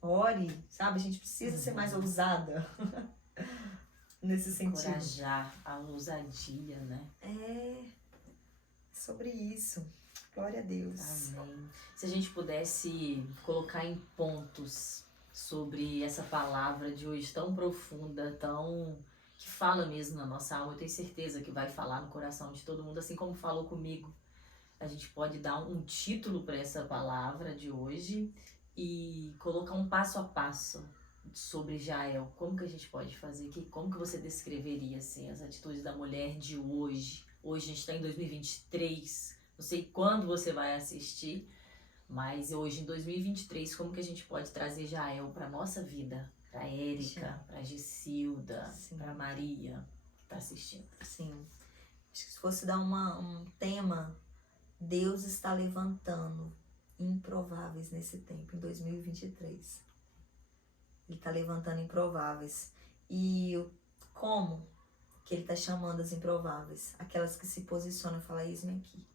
Ore, sabe? A gente precisa ser mais ousada nesse sentido. Encorajar a ousadia, né? É sobre isso. Glória a Deus. Amém. Se a gente pudesse colocar em pontos sobre essa palavra de hoje tão profunda, que fala mesmo na nossa alma, eu tenho certeza que vai falar no coração de todo mundo, assim como falou comigo. A gente pode dar um título para essa palavra de hoje e colocar um passo a passo sobre Jael. Como que a gente pode fazer? Como que você descreveria assim, as atitudes da mulher de hoje? Hoje a gente está em 2023. Não sei quando você vai assistir, mas hoje em 2023, como que a gente pode trazer Jael para nossa vida? Para Érica, para Gessilda, para Maria, que está assistindo. Sim. Acho que se fosse dar um tema, Deus está levantando improváveis nesse tempo, em 2023. Ele está levantando improváveis. E como que ele está chamando as improváveis? Aquelas que se posicionam e falam, eis-me aqui.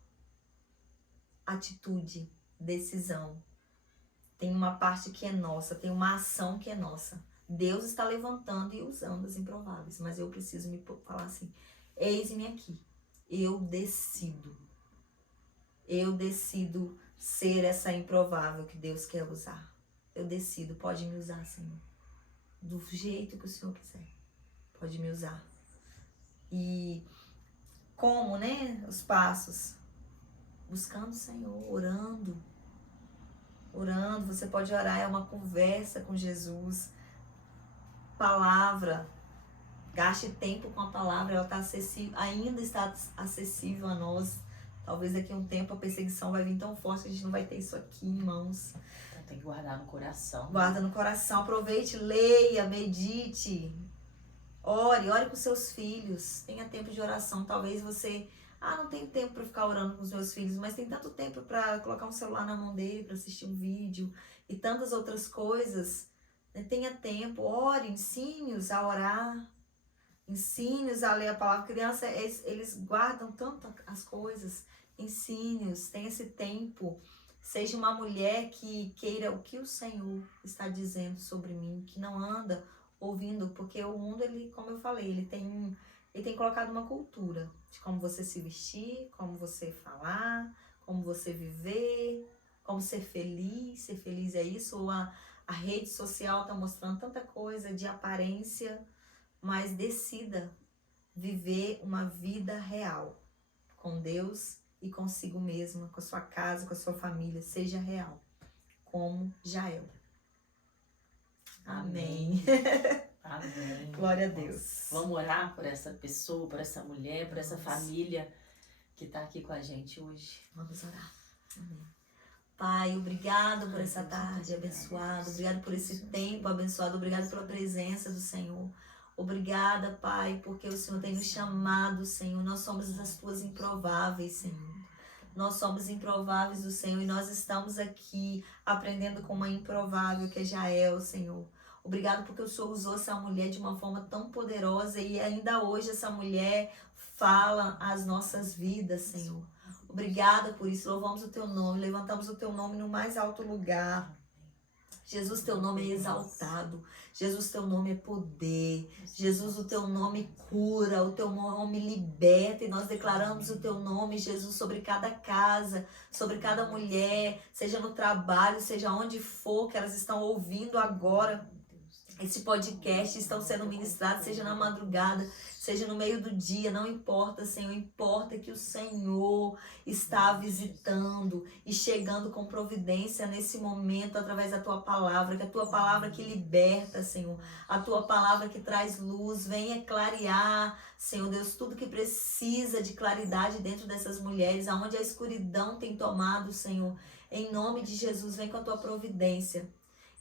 Atitude, decisão. Tem uma parte que é nossa, tem uma ação que é nossa. Deus está levantando e usando as improváveis, mas eu preciso me falar assim, eis-me aqui. Eu decido ser essa improvável que Deus quer usar. Eu decido, pode me usar, Senhor. Do jeito que o Senhor quiser. Pode me usar. E como, né? Os passos. Buscando o Senhor, orando. Orando, você pode orar, é uma conversa com Jesus. Palavra. Gaste tempo com a palavra, ela está acessível, ainda está acessível a nós. Talvez daqui a um tempo a perseguição vai vir tão forte que a gente não vai ter isso aqui em mãos. Então tem que guardar no coração. Guarda no coração, aproveite, leia, medite. Ore com seus filhos. Tenha tempo de oração. Talvez você, não tem tempo para ficar orando com os meus filhos, mas tem tanto tempo para colocar um celular na mão dele, para assistir um vídeo e tantas outras coisas. Tenha tempo, ore, ensine-os a orar. Ensine-os a ler a palavra. Criança, eles guardam tanto as coisas. Ensine-os, tenha esse tempo. Seja uma mulher que queira o que o Senhor está dizendo sobre mim, que não anda ouvindo, porque o mundo, ele, como eu falei, ele tem colocado uma cultura de como você se vestir, como você falar, como você viver, como ser feliz. Ser feliz é isso. Ou a rede social está mostrando tanta coisa de aparência, mas decida viver uma vida real com Deus e consigo mesma, com a sua casa, com a sua família. Seja real, como Jael. Amém. Amém. Glória a Deus. Vamos orar por essa pessoa, por essa mulher, por essa família que está aqui com a gente hoje. Vamos orar. Amém. Pai, obrigado por essa tarde abençoada. Obrigado por esse tempo abençoado. Obrigado pela presença do Senhor. Obrigada, Pai, porque o Senhor tem nos chamado, Senhor. Nós somos as tuas improváveis, Senhor. Nós somos improváveis do Senhor e nós estamos aqui aprendendo com uma improvável que é Jael, Senhor. Obrigado porque o Senhor usou essa mulher de uma forma tão poderosa e ainda hoje essa mulher fala às nossas vidas, Senhor. Obrigada por isso, louvamos o teu nome, levantamos o teu nome no mais alto lugar. Jesus, teu nome é exaltado. Jesus, teu nome é poder. Jesus, o teu nome cura, o teu nome liberta. E nós declaramos o teu nome, Jesus, sobre cada casa, sobre cada mulher, seja no trabalho, seja onde for que elas estão ouvindo agora. Esse podcast estão sendo ministrados, seja na madrugada, seja no meio do dia, não importa, Senhor, importa que o Senhor está visitando e chegando com providência nesse momento através da tua palavra, que a tua palavra que liberta, Senhor, a tua palavra que traz luz, venha clarear, Senhor Deus, tudo que precisa de claridade dentro dessas mulheres, aonde a escuridão tem tomado, Senhor, em nome de Jesus, vem com a tua providência.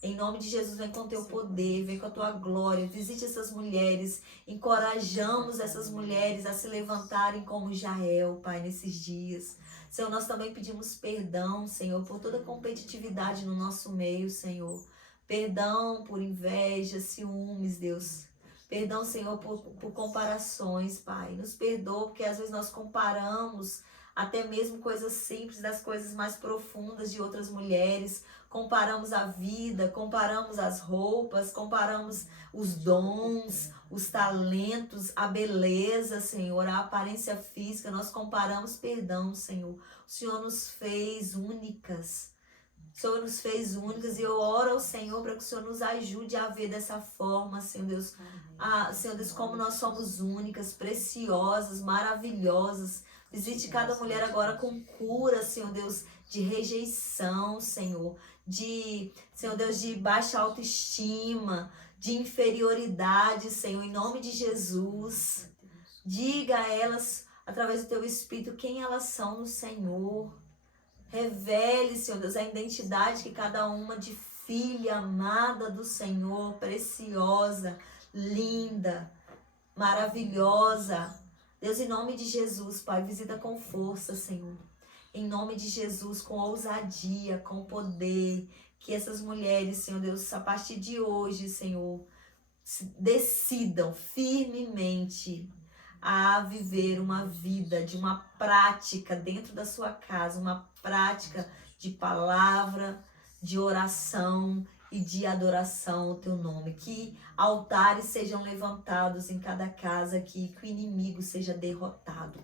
Em nome de Jesus, vem com o teu poder, vem com a tua glória, visite essas mulheres, encorajamos essas mulheres a se levantarem como Jael, Pai, nesses dias. Senhor, nós também pedimos perdão, Senhor, por toda competitividade no nosso meio, Senhor. Perdão por inveja, ciúmes, Deus. Perdão, Senhor, por comparações, Pai. Nos perdoa, porque às vezes nós comparamos até mesmo coisas simples das coisas mais profundas de outras mulheres. Comparamos a vida, comparamos as roupas, comparamos os dons, os talentos, a beleza, Senhor, a aparência física. Nós comparamos, perdão, Senhor. O Senhor nos fez únicas. O Senhor nos fez únicas e eu oro ao Senhor para que o Senhor nos ajude a ver dessa forma, Senhor Deus. Senhor Deus, como nós somos únicas, preciosas, maravilhosas. Visite cada mulher agora com cura, Senhor Deus, de rejeição, Senhor. Senhor Deus, de baixa autoestima, de inferioridade, Senhor, em nome de Jesus. Diga a elas, através do teu Espírito, quem elas são no Senhor. Revele, Senhor Deus, a identidade que cada uma de filha amada do Senhor, preciosa, linda, maravilhosa. Deus, em nome de Jesus, Pai, visita com força, Senhor. Em nome de Jesus, com ousadia, com poder, que essas mulheres, Senhor Deus, a partir de hoje, Senhor, decidam firmemente a viver uma vida de uma prática dentro da sua casa, uma prática de palavra, de oração e de adoração ao teu nome. Que altares sejam levantados em cada casa aqui, que o inimigo seja derrotado.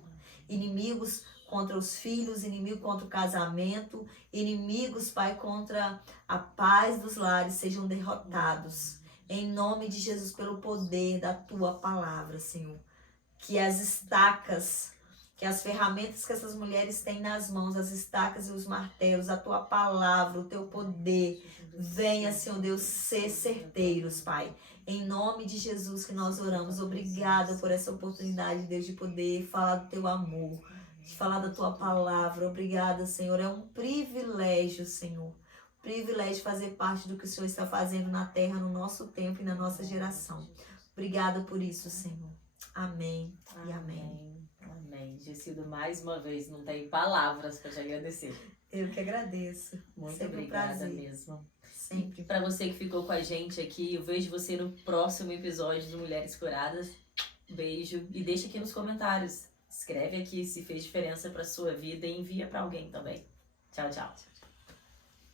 Inimigos contra os filhos, inimigo contra o casamento, inimigos, Pai, contra a paz dos lares sejam derrotados. Em nome de Jesus, pelo poder da tua palavra, Senhor. Que as estacas, que as ferramentas que essas mulheres têm nas mãos, as estacas e os martelos, a tua palavra, o teu poder, venha, Senhor Deus, ser certeiros, Pai. Em nome de Jesus que nós oramos. Obrigada por essa oportunidade, Deus, de poder falar do teu amor, de falar da tua palavra. Obrigada, Senhor. É um privilégio, Senhor. Privilégio fazer parte do que o Senhor está fazendo na terra, no nosso tempo e na nossa geração. Obrigada por isso, Senhor. Amém e amém. Amém. Gecilda, mais uma vez, não tem palavras para te agradecer. Eu que agradeço. Muito sempre obrigada um mesmo. Sempre. Para você que ficou com a gente aqui, eu vejo você no próximo episódio de Mulheres Curadas. Beijo e deixa aqui nos comentários. Escreve aqui se fez diferença para sua vida e envia para alguém também. Tchau, tchau.